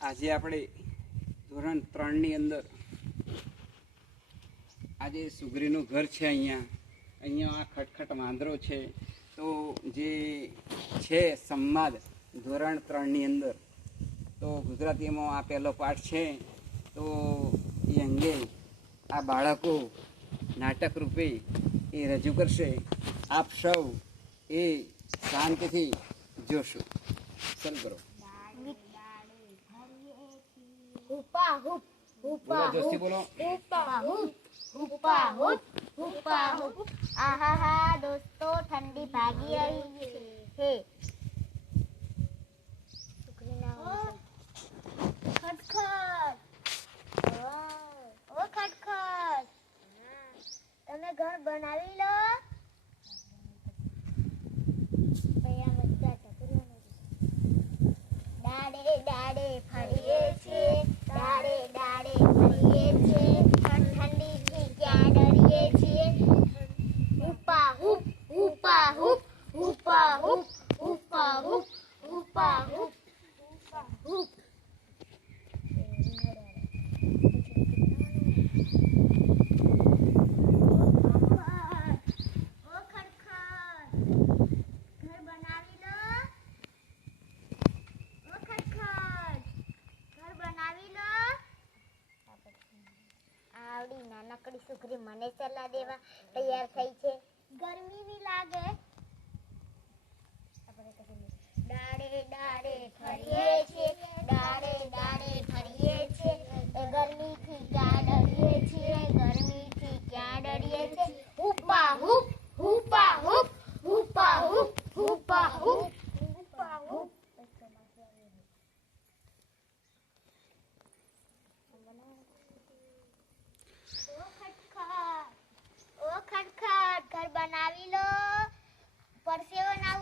આજે આપણે ધોરણ 3 ની અંદર આજે સુગરીનું ઘર છે. અહીંયા આ ખટખટ વાંદરો છે. તો જે છે સંવાદ ધોરણ 3 ની અંદર, તો ગુજરાતીમાં આ પહેલો પાઠ છે. તો એ અંગે આ બાળકો નાટક રૂપે એ રજૂ કરશે. આપ સૌ એ શાંતિથી જોશો. શરૂ કરો. હુપા હુપ હુપા જોશથી બોલો. હુપા હુપ હુપા હુપ હુપા હુપ આહાહા દોસ્તો ઠંડી ભાગી આવી છે. ખટખટ ઓ ખટખટ, તમે ઘર બનાવી લો. ડાડે ડાડે ફરીએ છીએ, ડાડે ડાડે ફરીએ છીએ, ઠંડીથી ક્યાં ડરીએ છીએ. હુપા હુપ હુપા હુપ હુપા હુપ હુપા હુપ હુપા હુપ હુપા હુપ. ઓ ખટખટ, ઘર બનાવી લો. ઓ ખટખટ, ઘર બનાવી લો. આવડી નાનકડી છોકરી મને સલાહ દેવા તૈયાર થઈ છે. ગરમી બી લાગે. ડાડે ડાડે ફરીએ છીએ, ડાડે ડાડે ફરીએ છીએ, ગરમીથી ક્યાં ડરીએ છીએ, ગરમીથી ક્યાં ડરીએ છીએ. હુપા હુપ હુપા હુપ હુપા હુપ હુપા હુપ હુપા હુપ. ઓ ખટખટ, ઘર બનાવી લો. પરસેવો ના